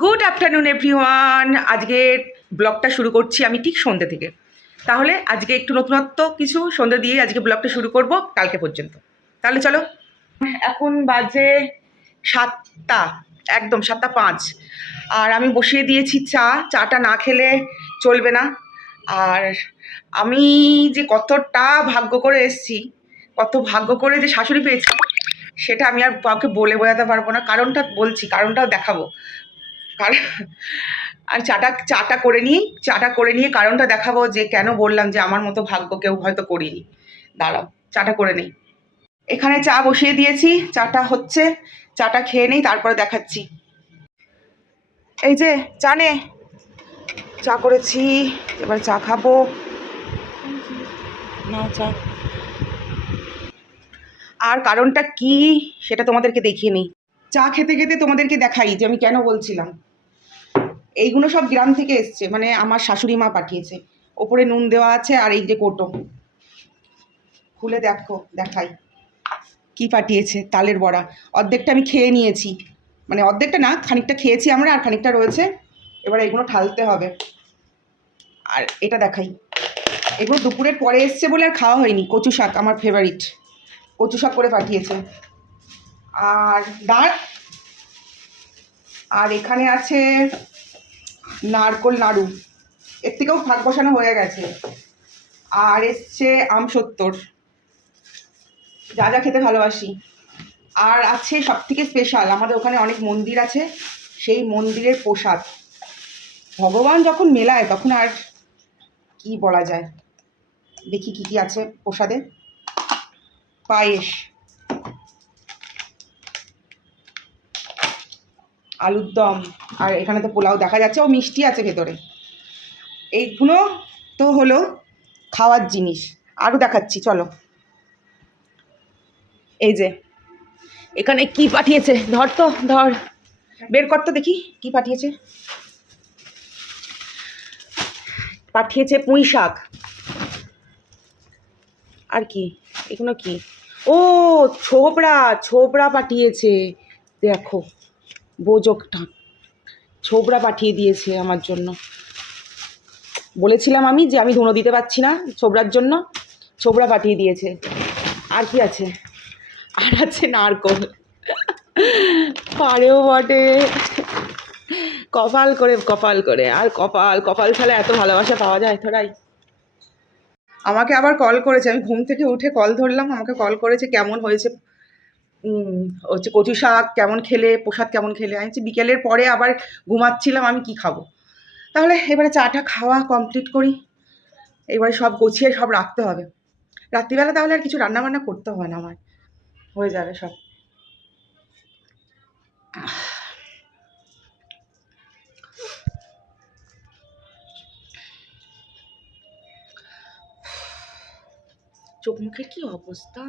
Good afternoon everyone. আজকে ব্লগটা শুরু করছি আমি ঠিক সন্ধ্যে থেকে। তাহলে আজকে একটু নতুনত্ব কিছু সন্ধ্যে দিয়ে আজকে ব্লগটা শুরু করব কালকে পর্যন্ত। তাহলে চলো, এখন বাজে 7টা, একদম 7টা 5। আর আমি বসিয়ে দিয়েছি চাটা না খেলে চলবে না। আর আমি যে কতটা ভাগ্য করে এসেছি, কত ভাগ্য করে যে শাশুড়ি পেয়েছি, সেটা আমি আর কাউকে বলে বোঝাতে পারবো না। কারণটা বলছি, কারণটাও দেখাবো। কারণ আর চাটা করে নিয়ে কারণটা দেখাবো যে কেন বললাম যে আমার মতো ভাগ্য কেউ হয়তো করিনি। দাঁড়াও, চাটা করে নেই। এখানে চা বসিয়ে দিয়েছি, চাটা হচ্ছে, চাটা খেয়ে নেই তারপরে দেখাচ্ছি। এই যে চা করেছি, এবার চা খাবো। না চা, আর কারণটা কি সেটা তোমাদেরকে দেখিয়ে নেই। চা খেতে খেতে তোমাদেরকে দেখাই যে আমি কেন বলছিলাম। এইগুলো সব গ্রাম থেকে এসছে, মানে আমার শাশুড়ি মা পাঠিয়েছে। ওপরে নুন দেওয়া আছে, আর এই যে কোটো খুলে দেখাই কি পাঠিয়েছে। তালের বড়া, অর্ধেকটা আমি খেয়ে নিয়েছি, মানে অর্ধেকটা না, খানিকটা খেয়েছি আমরা, আর খানিকটা রয়েছে। এবার এগুলো ঢালতে হবে। আর এটা দেখাই, এগুলো দুপুরের পরে এসছে বলে আর খাওয়া হয়নি। কচু শাক আমার ফেভারিট, কচু শাক করে পাঠিয়েছে। আর ডাল, আর এখানে আছে নারকোল নাড়ু, এর থেকেও ভাগ বসানো হয়ে গেছে। আর এসছে আমসত্তর, যা যা খেতে ভালোবাসি। আর আছে সব থেকে স্পেশাল, আমাদের ওখানে অনেক মন্দির আছে, সেই মন্দিরের প্রসাদ। ভগবান যখন মেলায় তখন আর কি বলা যায়। দেখি কি কি আছে প্রসাদে। পায়েস, আলুর দম, আর এখানে তো পোলাও দেখা যাচ্ছে, ও মিষ্টি আছে ভেতরে। এইগুলো তো হলো খাওয়ার জিনিস। আরও দেখাচ্ছি, চলো। এই যে এখানে কি পাঠিয়েছে, ধর বের কর তো দেখি কি পাঠিয়েছে। পুঁই শাক। আর কি এগুলো কি, ও ছোবড়া পাঠিয়েছে। দেখো বোজকটা ছোবড়া পাঠিয়ে দিয়েছে আমার জন্য। বলেছিলাম আমি যে আমি ধুনো দিতে পারছি না ছোবড়ার জন্য, ছোবড়া পাঠিয়ে দিয়েছে। আর কি আছে, আর আছে নারকোল। পারেও বটে, কপাল করে আর কপাল ছাড়া এত ভালোবাসা পাওয়া যায় থোড়াই। আমাকে আবার কল করেছে, আমি ঘুম থেকে উঠে কল ধরলাম, আমাকে কল করেছে কেমন হয়েছে হচ্ছে কচু শাক কেমন খেলে, প্রসাদ কেমন খেলে। আমি বিকেলের পরে আবার ঘুমাচ্ছিলাম, আমি কি খাবো। তাহলে এবারে চাটা খাওয়া কমপ্লিট করি, এবারে সব গুছিয়ে সব রাখতে হবে রাত্রিবেলা। তাহলে আর কিছু রান্নাবান্না করতে হবে না, আমার হয়ে যাবে সব। চোখ মুখের কি অবস্থা।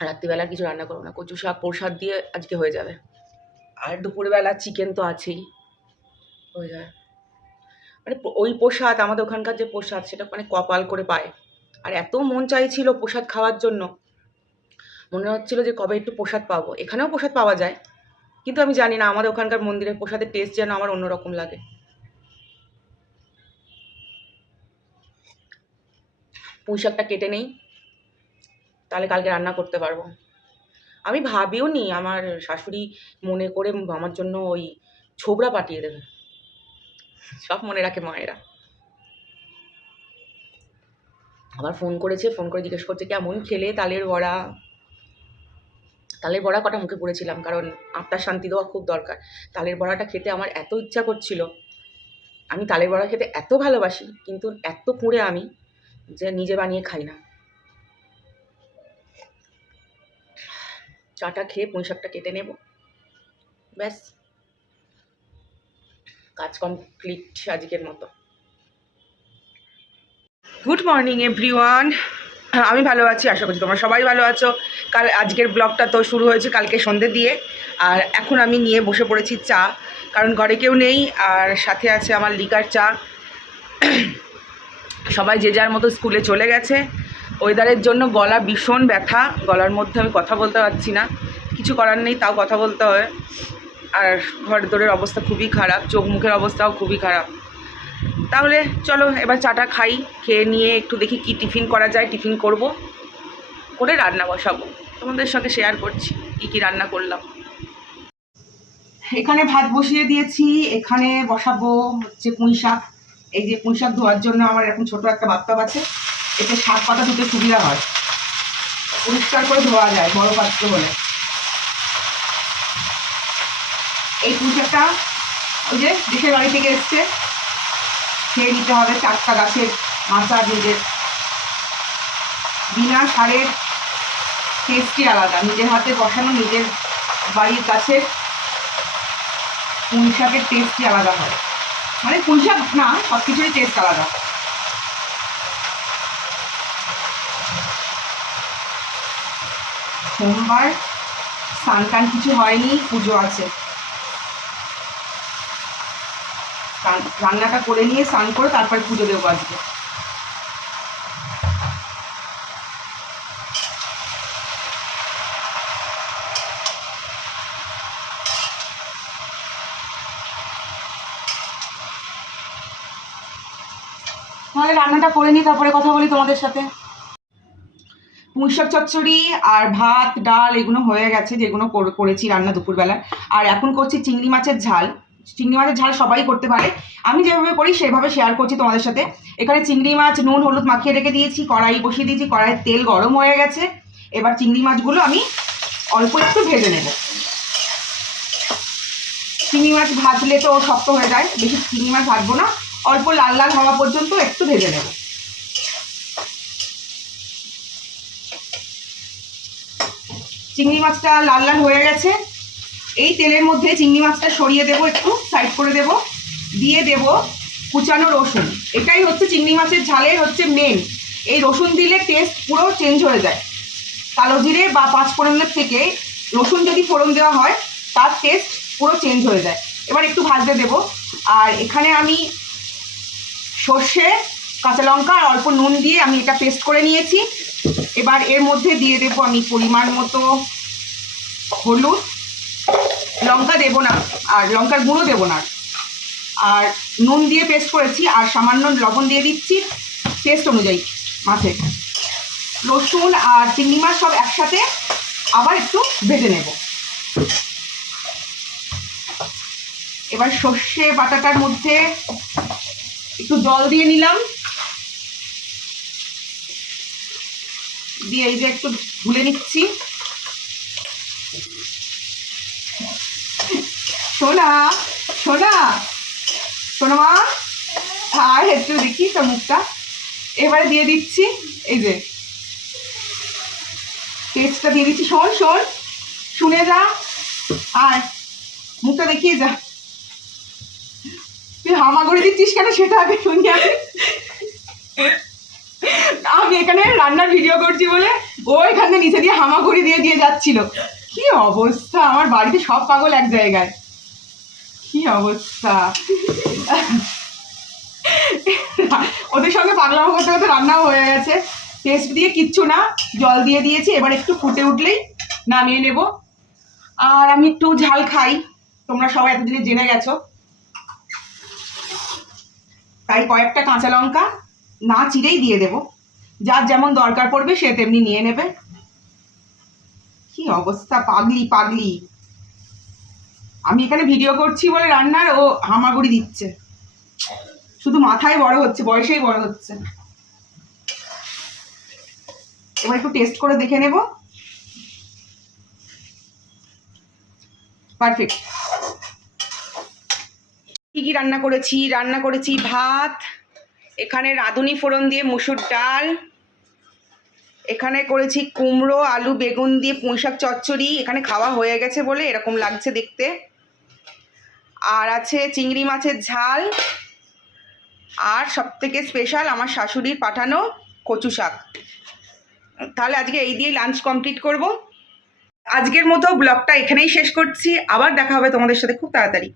রাত্রিবেলা কিছু রান্না করবো না, কচু শাক প্রসাদ দিয়ে আজকে হয়ে যাবে। আর দুপুরবেলা চিকেন তো আছেই, হয়ে যাবে। মানে ওই প্রসাদ, আমাদের ওখানকার যে প্রসাদ, সেটা মানে কপাল করে পায়। আর এত মন চাইছিল প্রসাদ খাওয়ার জন্য, মনে হচ্ছিল যে কবে একটু প্রসাদ পাবো। এখানেও প্রসাদ পাওয়া যায়, কিন্তু আমি জানি না, আমাদের ওখানকার মন্দিরের প্রসাদের টেস্ট যেন আমার অন্যরকম লাগে। পুঁই শাকটা কেটে নেই, তাহলে কালকে রান্না করতে পারবো। আমি ভাবিও নি আমার শাশুড়ি মনে করে আমার জন্য ওই ছোবড়া পাঠিয়ে দেবে। সব মনে রাখে মায়েরা। আবার ফোন করে জিজ্ঞেস করছে কেমন খেলে তালের বড়া। তালের বড়া কটা মুখে পড়েছিলাম, কারণ আত্মার শান্তি দেওয়া খুব দরকার। তালের বড়াটা খেতে আমার এত ইচ্ছা করছিল। আমি তালের বড়া খেতে এত ভালোবাসি, কিন্তু এত পুড়ে আমি যে নিজে বানিয়ে খাই না। চাটা খেয়ে পুঁই শাকটা কেটে নেব, ব্যাস কাজ কমপ্লিট আজকের মতো। গুড মর্নিং এভরিওয়ান, আমি ভালো আছি, আশা করছি তোমরা সবাই ভালো আছো। আজকের ব্লগটা তো শুরু হয়েছে কালকে সন্ধ্যে দিয়ে, আর এখন আমি নিয়ে বসে পড়েছি চা, কারণ ঘরে কেউ নেই, আর সাথে আছে আমার লিকার চা। সবাই যে যার মতো স্কুলে চলে গেছে, ওয়েদারের জন্য গলা ভীষণ ব্যথা, গলার মধ্যে আমি কথা বলতে পারছি না, কিছু করার নেই, তাও কথা বলতে হয়। আর ঘর দোরের অবস্থা খুবই খারাপ, চোখ মুখের অবস্থাও খুবই খারাপ। তাহলে চলো এবার চাটা খাই, খেয়ে নিয়ে একটু দেখি কি টিফিন করা যায়, টিফিন করব, করে রান্না বসাবো, তোমাদের সঙ্গে শেয়ার করছি কি কি রান্না করলাম। এখানে ভাত বসিয়ে দিয়েছি, এখানে বসাবো হচ্ছে পুঁই শাক। এই যে পুঁই শাক ধোয়ার জন্য আমার এরকম ছোট একটা বাথটব আছে, এতে শাক পাতা ধুতে সুবিধা হয়, পরিষ্কার করে ধোয়া যায় বড় পাত্র হলে। এই পুঁই শাকটা ওই যে দেশের বাড়ি থেকে এসছে, খেয়ে নিতে হবে, টাটকা গাছের মাথা, নিজের বিনা সারের টেস্টই আলাদা, নিজের হাতে বসানো নিজের বাড়ির গাছের পুঁই শাকের টেস্টই আলাদা হয়। মানে পুঁই শাক না, সব কিছুরই টেস্ট আলাদা। সোমবার স্নান টান কিছু হয়নি, পুজো আছে, রান্নাটা করে নিয়ে স্নান করে তারপর পুজো দেবো আজকে। তাহলে রান্নাটা করে নিই, তারপরে কথা বলি তোমাদের সাথে। পুঁই শাক চচ্চড়ি আর ভাত ডাল এগুলো হয়ে গেছে, যেগুলো করেছি রান্না দুপুরবেলা। আর এখন করছি চিংড়ি মাছের ঝাল। চিংড়ি মাছের ঝাল সবাই করতে পারে, আমি যেভাবে করি সেভাবে শেয়ার করছি তোমাদের সাথে। এখানে চিংড়ি মাছ নুন হলুদ মাখিয়ে রেখে দিয়েছি, কড়াই বসিয়ে দিয়েছি, কড়াইয়ের তেল গরম হয়ে গেছে। এবার চিংড়ি মাছগুলো আমি অল্প একটু ভেজে নেব। চিংড়ি মাছ ভাজলে তো শক্ত হয়ে যায়, বেশি চিংড়ি মাছ ভাজবো না, অল্প লাল লাল হওয়া পর্যন্ত একটু ভেজে নেব। চিংড়ি মাছটা লাল লাল হয়ে গেছে, এই তেলের মধ্যে চিংড়ি মাছটা সরিয়ে দেবো, একটু সাইড করে দেব, দিয়ে দেব কুচানো রসুন। এটাই হচ্ছে চিংড়ি মাছের ঝালের হচ্ছে মেন, এই রসুন দিলে টেস্ট পুরো চেঞ্জ হয়ে যায়। কালো জিরে বা পাঁচ ফোড়নের থেকে রসুন যদি ফোড়ন দেওয়া হয় তার টেস্ট পুরো চেঞ্জ হয়ে যায়। এবার একটু ভাজতে দেব। আর এখানে আমি সর্ষে কাঁচা লঙ্কা আর অল্প নুন দিয়ে আমি এটা পেস্ট করে নিয়েছি। এবার এর মধ্যে দিয়ে দেবো আমি পরিমাণ মতো হলুদ, লঙ্কা দেবো না, আর লঙ্কার গুঁড়ো দেবো না, আর নুন দিয়ে পেস্ট করেছি, আর সামান্য লবণ দিয়ে দিচ্ছি টেস্ট অনুযায়ী মাছের। রসুন আর চিংড়ি মাছ সব একসাথে আবার একটু ভেজে নেব। এবার সর্ষে বাটাটার মধ্যে একটু জল দিয়ে নিলাম, দিয়ে এই যে একটু গুলে নিচ্ছি। সোনা সোনা সোনা মা, আর একটু দেখি তোর মুখটা। এবারে দিয়ে দিচ্ছি এই যে পেস্টটা দিয়ে দিচ্ছি। শোন শোন, শুনে যা, আর মুখটা দেখিয়ে যা। তুই হামাগুড়ি দিচ্ছিস কেন সেটা আগে শুনি। আমি এখানে রান্নার ভিডিও করছি বলে ও এখানে নিচে দিয়ে হামাগুড়ি দিয়ে দিয়ে যাচ্ছিল। কি অবস্থা, আমার বাড়িতে সব পাগল এক জায়গায়, কি অবস্থা। ওদের সঙ্গে পাগলামো করতে করতে রান্নাও হয়ে গেছে, টেস্ট দিয়ে কিচ্ছু না, জল দিয়ে দিয়েছি। এবার একটু ফুটে উঠলেই নামিয়ে নেব। আর আমি একটু ঝাল খাই, তোমরা সবাই এতদিনে জেনে গেছো, তাই কয়েকটা কাঁচা লঙ্কা না চিরেই দিয়ে দেব, যার যেমন দরকার পড়বে সে তেমনি নিয়ে নেবে। কি অবস্থা, পাগলি পাগলি। আমি এখানে ভিডিও করছি বলে রান্নার, ও হামাগুড়ি দিচ্ছে, শুধু মাথায় বড় হচ্ছে, বয়সেই বড় হচ্ছে। এবার একটু টেস্ট করে দেখে নেব। পারফেক্ট। কি কি রান্না করেছি? রান্না করেছি ভাত, এখানে রাঁধুনি ফোড়ন দিয়ে মুসুর ডাল, এখানে করেছি কুমড়ো আলু বেগুন দিয়ে পুঁই শাক চচ্চড়ি, এখানে খাওয়া হয়ে গেছে বলে এরকম লাগছে দেখতে। আর আছে চিংড়ি মাছের ঝাল, আর সবথেকে স্পেশাল আমার শাশুড়ির পাঠানো কচু শাক। তাহলে আজকে এই দিয়ে লাঞ্চ কমপ্লিট করব। আজকের মতো ব্লগটা এখানেই শেষ করছি, আবার দেখা হবে তোমাদের সাথে খুব তাড়াতাড়ি।